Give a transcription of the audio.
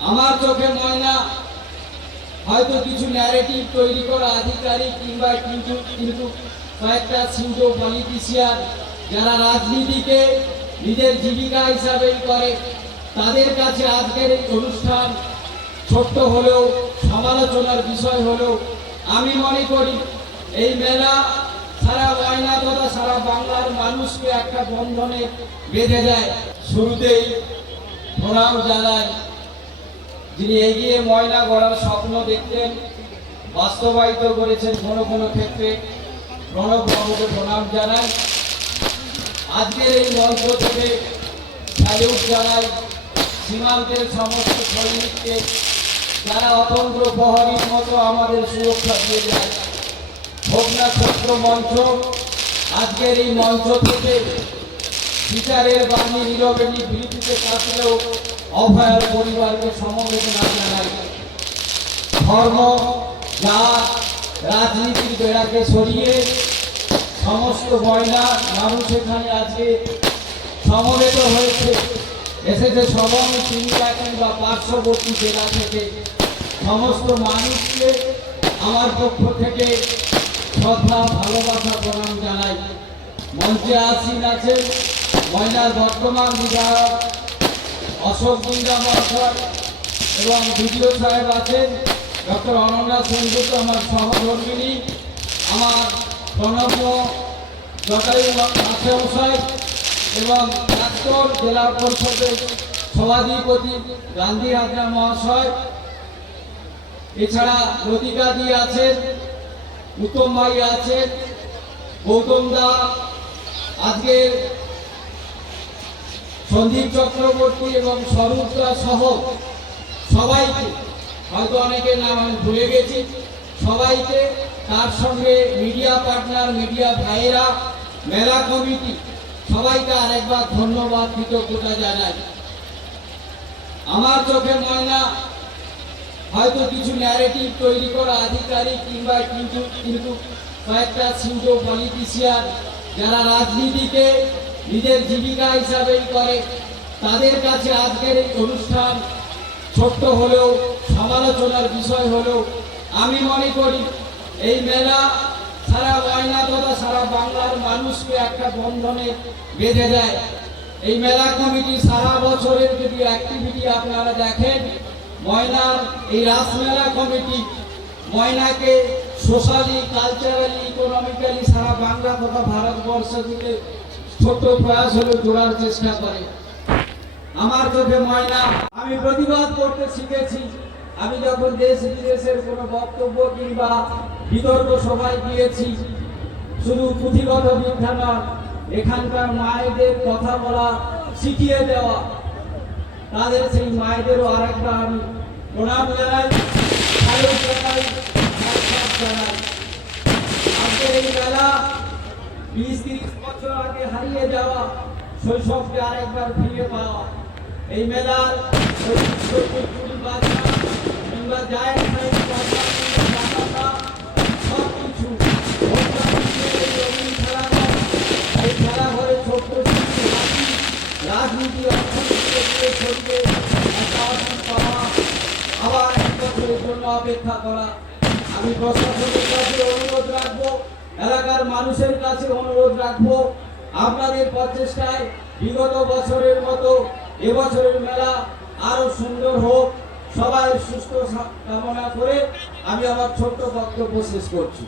আমার চোখে ময়না। হয়তো কিছু ন্যারেটিভ তৈরি করা আধিকারিক কিংবা কিন্তু কিন্তু কয়েকটা সিউডো পলিটিশিয়ান যারা রাজনীতিকে নিজের জীবিকা হিসাবেই করে, তাদের কাছে আজকের এই অনুষ্ঠান ছোট্ট হলেও, সমালোচনার বিষয় হলেও আমি মনে করি এই মেলা সারা ময়না তথা সারা বাংলার মানুষকে একটা বন্ধনে বেঁধে দেয়। শুরুতেই প্রণাম জানায় যিনি এগিয়ে ময়না গড়ার স্বপ্ন দেখতেন বাস্তবায়িত করেছেন কোনো কোনো ক্ষেত্রে। প্রণব বাবুকে প্রণাম জানাই। আজকের এই মঞ্চ থেকে স্যালিউট জানাই সীমান্তের সমস্ত সৈনিককে। যারা অতন্ত্র প্রহরীর মতো আমাদের সুরক্ষা দিয়ে যায়। হোক না ছোট্ট মঞ্চ, আজকের এই মঞ্চ থেকে বিচারের বাণী নীরবে নিভৃতিতে কাটলেও অভয়ার পরিবারকে সমবেদনা জানাই। ধর্ম, জাত, রাজনীতির বেড়াকে সরিয়ে সমস্ত ময়না মানুষ এখানে আজকে সমবেত হয়েছে। এসেছে সবং চিন্তা কিংবা পার্শ্ববর্তী জেলা থেকে। সমস্ত মানুষকে আমার পক্ষ থেকে শ্রদ্ধা, ভালোবাসা প্রণাম জানাই। মঞ্চে আসীন আছেন ময়নার বর্তমান বিধায়ক অশোক গুন্ডা মহাশয় এবং বিডিও সাহেব আছেন, ডক্টর অনন্যা সেনগুপ্ত আমার সহধর্মিনী আমার প্রণব জটায়ু মহাশয় এবং প্রাক্তন জেলা পরিষদের সভাধিপতি গান্ধী হাজরা মহাশয়। এছাড়া লতিকা দি আছেন, উত্তম ভাই আছেন, গৌতম দা, আজকের সন্দীপ চক্রবর্তী এবং স্বরূপ দা সহ সবাইকে, হয়তো অনেকে নাম আমি ভুলে গেছি, সবাইকে তার সঙ্গে মিডিয়া পার্টনার মিডিয়া ভাইয়েরা, মেলা কমিটি, সবাইকে আরেকবার ধন্যবাদ কৃতজ্ঞতা জানাই। আমার চোখে ময়না, হয়তো কিছু ন্যারেটিভ তৈরি করা আধিকারিক কিংবা কিন্তু কিন্তু কয়েকটা সিউডো পলিটিশিয়ান যারা রাজনীতিকে নিজের জীবিকা হিসাবেই করে। তাদের কাছে আজকের এই অনুষ্ঠান ছোট্ট হলেও, সমালোচনার বিষয় হলেও, আমি মনে করি এই মেলা সারা ময়না তথা সারা বাংলার মানুষকে একটা বন্ধনে বেঁধে দেয়। এই মেলা কমিটি সারা বছরের যদি অ্যাক্টিভিটি আপনারা দেখেন, ময়নার এই রাসমেলা কমিটি, ময়নাকে সোশ্যালি কালচারালি ইকোনমিক্যালি সারা বাংলা তথা ভারতবর্ষ থেকে ছোট প্রয়াস হলে জোড়ার চেষ্টা করে। আমার চোখে ময়না আমি প্রতিবাদ করতে শিখেছি। আমি যখন দেশ বিদেশের কোনো বক্তব্য কিংবা বিতর্ক সভায় গিয়েছি, শুধু পুঁথিগত বিদ্যা নয় এখানকার মায়েদের কথা বলা শিখিয়ে দেওয়া। তাদের সেই মায়েদেরও আরেকবার আমি প্রণাম জানাই। জানাই। বিশ তিরিশ বছর আগে হারিয়ে যাওয়া শৈশবকে আরেকবার ফিরে পাওয়া। এই মেলার কিংবা বাজনা সব কিছু এই রঙিন খেলা এই খেলা ঘরে ছোট্ট রাজনীতি অর্থনীতি জন্য অপেক্ষা করা। আমি প্রশাসনের কাছে অনুরোধ রাখব এলাকার মানুষের কাছে অনুরোধ রাখব, আপনাদের প্রচেষ্টায় বিগত বছরের মতো এবছরের মেলা আরও সুন্দর হোক। সবাই সুস্থ কামনা করে আমি আমার ছোট্ট বক্তব্য শেষ করছি।